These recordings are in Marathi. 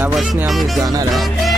या बसने आम्ही जाणार आहे.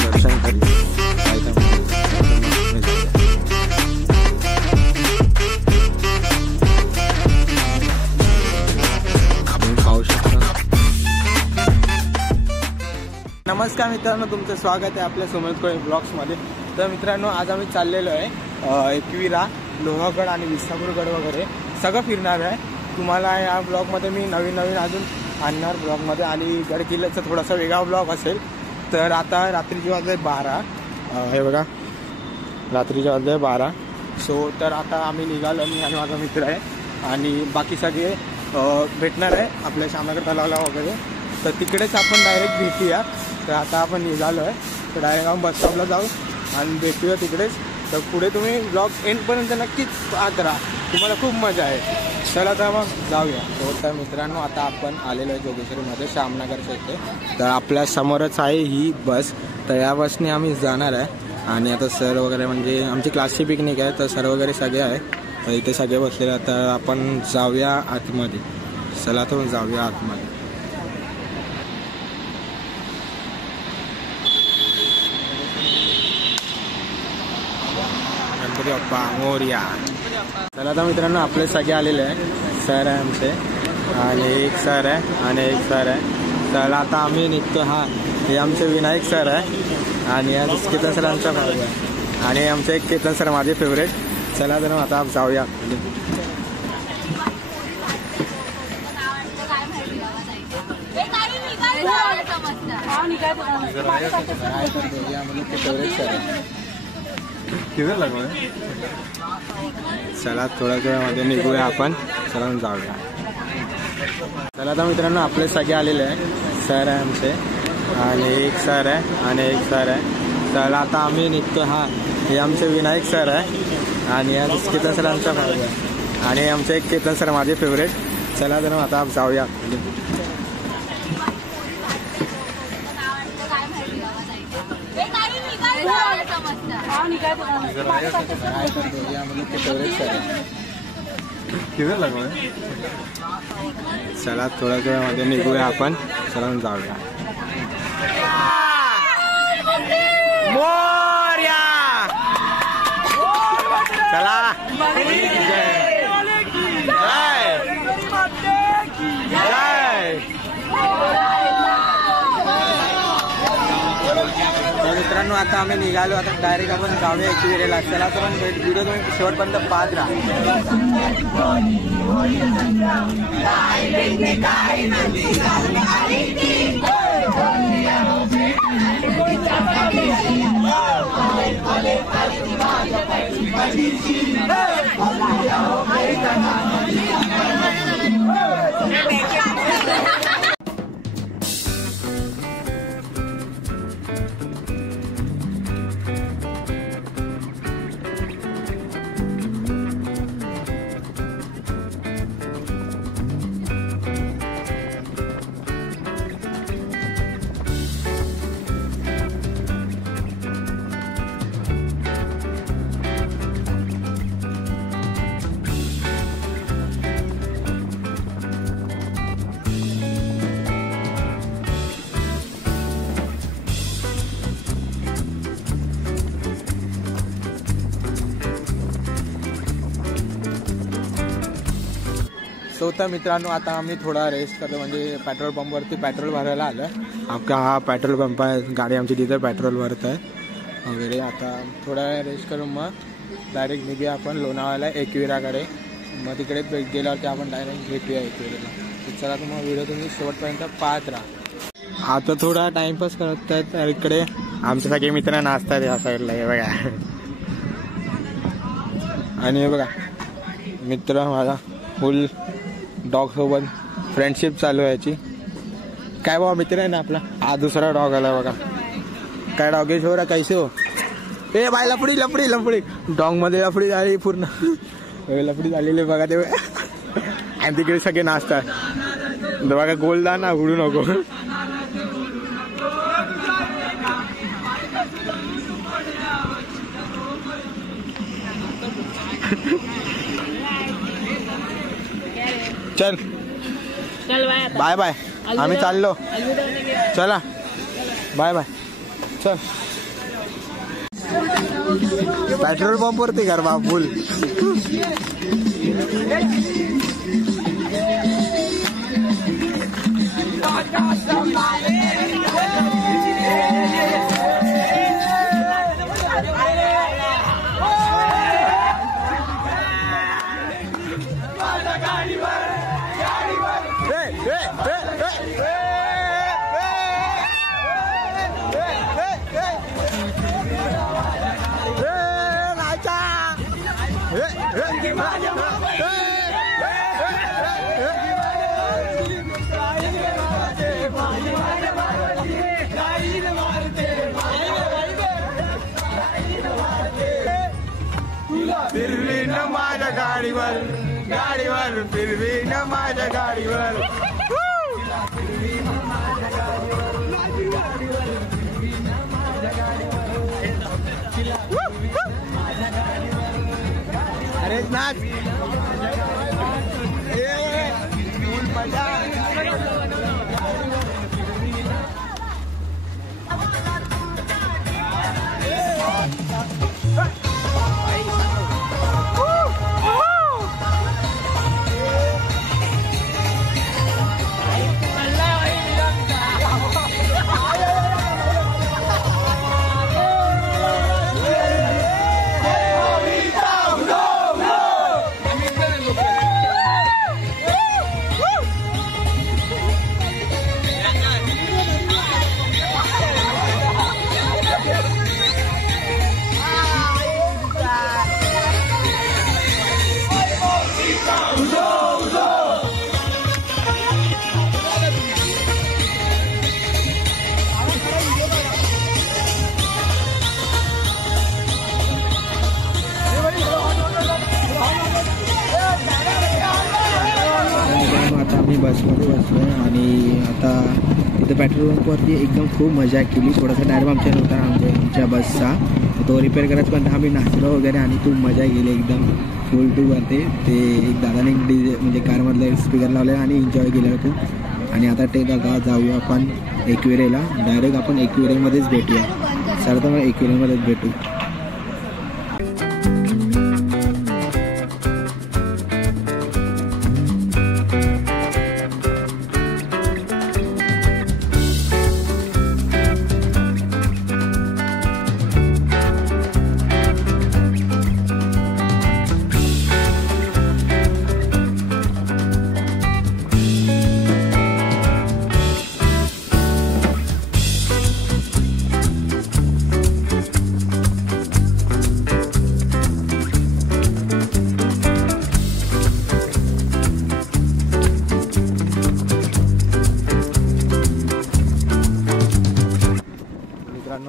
दर्शन करू. पाहू शकता. नमस्कार मित्रांनो, तुमचं स्वागत आहे आपल्या सुमित कोळी ब्लॉग्समध्ये. तर मित्रांनो, आज आम्ही चाललेलो आहे एकविरा, लोहागड आणि विसापूरगड वगैरे सगळं फिरणार आहे. तुम्हाला या ब्लॉगमध्ये मी नवीन अजून आणणार ब्लॉगमध्ये, आणि गड किल्ल्याचा थोडासा वेगळा ब्लॉग असेल. तर आता रात्रीचे वाजले 12. हे बघा, रात्रीचे वाजले 12. सो तर आता आम्ही निघालो, मी आणि माझा मित्र आहे आणि बाकी सगळे भेटणार आहे आपल्या श्यामनगर तलावाला वगैरे. तर तिकडेच आपण डायरेक्ट भेटूया. तर आता आपण निघालो आहे, तर डायरेक्ट आपण बस स्टॉपला जाऊ आणि भेटूया तिकडेच. तर पुढे तुम्ही ब्लॉग एंडपर्यंत नक्कीच पाहत राहा, तुम्हाला खूप मजा आहे. चला तर मग जाऊया. तर मित्रांनो, आता आपण आलेलो आहे जोगेश्वरीमध्ये श्यामनगरच्या इथे. तर आपल्या समोरच आहे ही बस. तर या बसने आम्ही जाणार आहे आणि आता सर वगैरे, म्हणजे आमची क्लासची पिकनिक आहे, तर सर वगैरे सगळे आहे. तर इथे सगळे बसलेले. तर आपण जाऊया आतमध्ये. चला तर जाऊया आतमध्ये. गणपती बाप्पा मोरया. चला तर मित्रांनो, आपले सगळे आलेले आहे. सर आहे आमचे, आणि एक सर आहे आणि एक सर आहे. चला आता आम्ही निघतो. हा, हे आमचे विनायक सर आहे आणि या केतन सर आमचा भाऊ आहे, आणि आमचे एक केतन सर माझे फेवरेट. चला तर आता जाऊया. फेवरेट सर आहे. चला थोड्या वेळामध्ये निघूया आपण. चला जाऊया. चला तर मित्रांनो, आपले सगळे आलेले आहे. सर आहे आमचे, आणि एक सर आहे आणि एक सर आहे. चला आता आम्ही निघतो. हा, हे आमचे विनायक सर आहे आणि या केतन सर आमचा भाऊ आहे, आणि आमचे एक केतन सर माझे फेवरेट. चला तर आता जाऊया. चला थोड्या वेळामध्ये निघूया आपण. चला जाऊया. चला मित्रांनो, आता आम्ही निघालो. आता डायरेक्ट आपण जाऊया एकविरेला. चला तर मग व्हिडिओ तुम्ही शेवटपर्यंत पाहत राहा. सो तर मित्रांनो, आता आम्ही थोडा रेस्ट करतो, म्हणजे पेट्रोल पंपवरती पेट्रोल भरायला आलं. आपका हा पेट्रोल पंप आहे, गाडी आमची तिथे पेट्रोल भरत आहे वगैरे. आता थोडा रेस्ट करून मग डायरेक्ट निघूया आपण लोणावळ्याला एकविराकडे. मग तिकडे गेल्यावरती आपण डायरेक्ट भेटूया एकविराला. तर चला तर मग व्हिडिओ तुम्ही शेवटपर्यंत पाहत राहा. आता थोडा टाइमपास करत आहेत. तर इकडे आमचे सगळे मित्र नाचतात या साईडला, हे बघा. आणि हे बघा, मित्र माझा फुल डॉग सोबत फ्रेंडशिप चालू आहे याची. काय बाबा, मित्र आहे ना आपला. हा दुसरा डॉग आला बघा. काय डॉगेश्वर आहे, कैसे हो. ए बाय, लफडी लफडी लफडी. डॉग मध्ये लफडी झाली पूर्ण. लफडी झालेली बघा ते. आणि तिकडे सगळे नाचतात बघा. गोलदान ना उडू नको. चल बाय बाय, आम्ही चाललो. चला बाय बाय. चल पेट्रोल पंप वरती कर बाबुल. फिरवी न माझ्या गाडीवर, गाडीवर फिरवी न माझ्या गाडीवर. अरे नाच मजा. बसमध्ये बसलो आहे आणि आता तिथं पेट्रोल पंपवरती एकदम खूप मजा केली. थोडासा टायर पंक्चर होता आमच्या बसचा, तो रिपेअर करायचा पण आम्ही नाचलो वगैरे आणि खूप मजा केली एकदम फुल टू वरती. ते एक दादाने डीजे म्हणजे कारमधलं स्पीकर लावले आणि एन्जॉय केलं खूप. आणि आता ते दादा जाऊया आपण एकविरेला. डायरेक्ट आपण एकविरेमध्येच भेटूया. सर तर मग एकविरेमध्येच भेटू.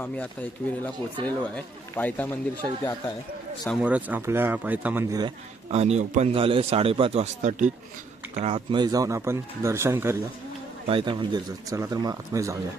आम्ही आता एकविरेला पोहोचलेलो आहे. पायथा मंदिरच्या इथे आता आहे. समोरच आपल्या पायथा मंदिर आहे आणि ओपन झालंय 5:30 वाजता ठीक. तर आतमध्ये जाऊन आपण दर्शन करूया पायथा मंदिरचं. चला तर मग आतमध्ये जाऊया.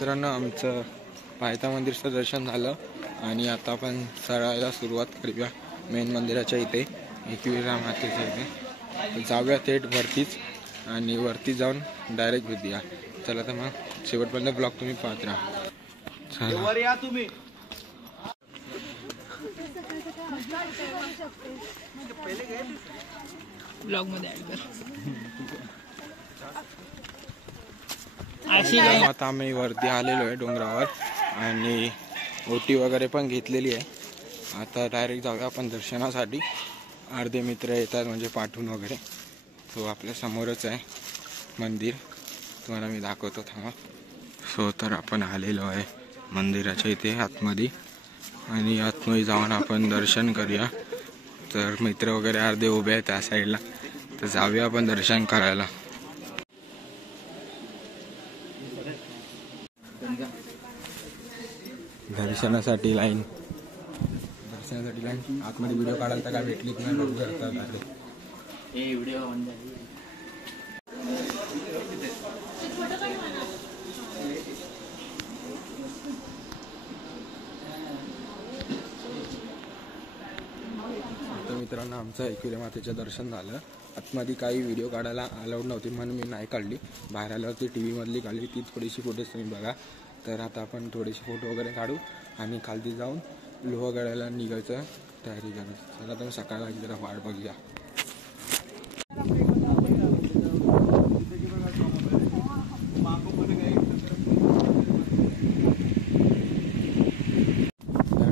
मित्रांनो आमचं पायथा मंदिरचं दर्शन झालं आणि आता आपण चढायला सुरुवात करूया मेन मंदिराच्या इथे एकविरा मातेच्या इथे. जाऊया थेट वरतीच आणि वरती जाऊन डायरेक्ट भेटूया. चला तर मग शेवटपर्यंत ब्लॉग तुम्ही पाहत राहा. चला तुम्ही ब्लॉग मध्ये ऍड कर. आता आम्ही वरती आलेलो आहे डोंगरावर आणि ओटी वगैरे पण घेतलेली आहे. आता डायरेक्ट जाऊया आपण दर्शनासाठी. अर्धे मित्र येतात म्हणजे पाठवून वगैरे. तो आपल्या समोरच आहे मंदिर, तुम्हाला मी दाखवतो थांबा. सो तर आपण आलेलो आहे मंदिराच्या इथे आतमध्ये आणि आतमध्ये जाऊन आपण दर्शन करूया. तर मित्र वगैरे अर्धे उभे आहेत त्या साईडला, तर जाऊया आपण दर्शन करायला. दर्शनासाठी लाईन आतमध्ये व्हिडिओ काढायला तर काय भेटलीच नाही. बघू शकता मित्रांनो आमचं एकविरा मातेचं दर्शन झालं. आतमध्ये काही व्हिडिओ काढायला अलाउड नव्हती म्हणून मी नाही काढली. बाहेर आल्यावरती टी व्हीमधली काढली, ती थोडीशी फोटोज तुम्ही बघा. तर आता आपण थोडेसे फोटो वगैरे काढू आणि खालती जाऊन लोहगडाला निघायचं तयारी करायचं. चला तर सकाळी जरा वाट बघूया.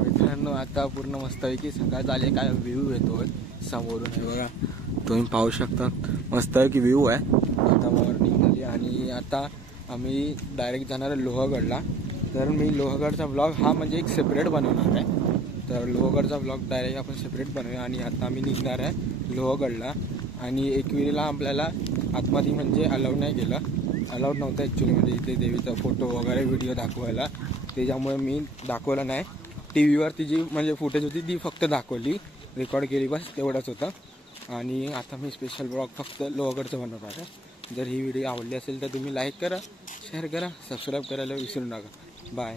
मित्रांनो आता पूर्ण मस्तपैकी सकाळ झाले. काय व्ह्यू येतोय समोरून हे बघा, तुम्ही पाहू शकता मस्तपैकी व्ह्यू आहे. आता मॉर्निंग झाली आणि आता आम्ही डायरेक्ट जाणार आहे लोहगडला. तर मी लोहगडचा ब्लॉग हा म्हणजे एक सेपरेट बनवणार आहे. तर लोहगडचा ब्लॉग डायरेक्ट आपण सेपरेट बनवूया. आणि आता आम्ही निघणार आहे लोहगडला. आणि एकविरीला आपल्याला आतमध्ये म्हणजे अलाउड नाही केलं, अलाउड नव्हतं ॲक्च्युली, म्हणजे इथे देवीचा फोटो वगैरे व्हिडिओ दाखवायला. त्याच्यामुळे मी दाखवलं नाही. टी व्हीवरती जी म्हणजे फुटेज होती ती फक्त दाखवली, रेकॉर्ड केली, बस तेवढंच होतं. आणि आता मी स्पेशल ब्लॉग फक्त लोहगडचं बनवणार आहे. जर ही व्हिडिओ आवडली असेल तर तुम्ही लाईक करा, शेअर करा, सबस्क्राईब करायला विसरू नका. बाय.